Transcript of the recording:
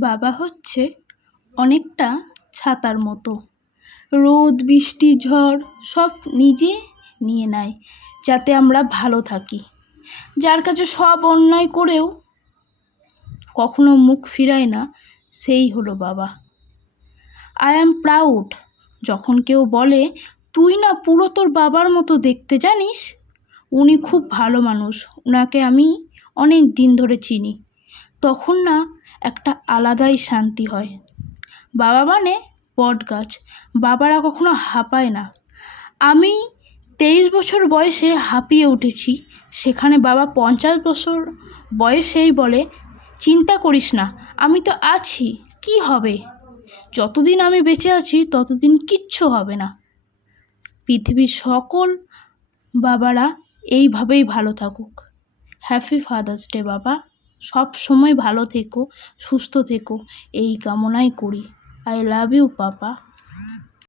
বাবা হচ্ছে অনেকটা ছাতার মতো। রোদ বৃষ্টি ঝড় সব নিজে নিয়ে নেয় যাতে আমরা ভালো থাকি। যার কাছে সব অন্যায় করেও কখনো মুখ ফিরায় না, সেই হলো বাবা। আই অ্যাম প্রাউড যখন কেউ বলে তুই না পুরো তোর বাবার মতো দেখতে, জানিস উনি খুব ভালো মানুষ, ওনাকে আমি অনেক দিন ধরে চিনি। তখন না একটা আলাদাই শান্তি হয়। বাবা মানে বট গাছ, বাবারা কখনো হাঁপায় না। আমি 23 বছর বয়সে হাঁপিয়ে উঠেছি, সেখানে বাবা 50 বছর বয়সেই বলে চিন্তা করিস না, আমি তো আছি, কি হবে? যতদিন আমি বেঁচে আছি ততদিন কিচ্ছু হবে না। পৃথিবীর সকল বাবারা এইভাবেই ভালো থাকুক। হ্যাপি ফাদার্স ডে বাবা, সব সময় ভালো থেকো, সুস্থ থেকো, এই কামনাই করি। I love you papa.